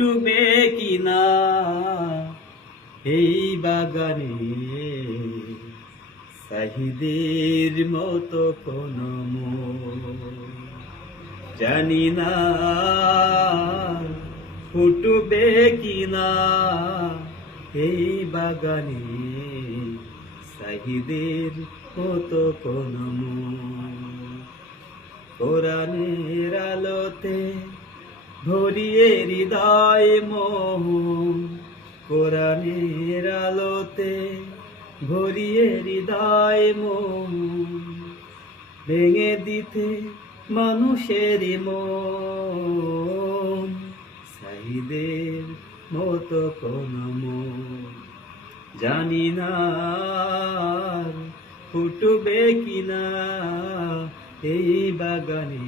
ফুটবে কিনা এই বাগানে সাহিদের মতো কোন জানি না ফুটবে কিনা এই বাগানে সাহিদের মতো কোন কোরআনের আলোতে ভরিয়ে হৃদয় মোহ কোরআনের আলোতে ভরিয়ে হৃদয় মোহ ভেঙে দিতে মানুষের মন সাহিদের মতো কোন জানি না ফুটবে কিনা এই বাগানে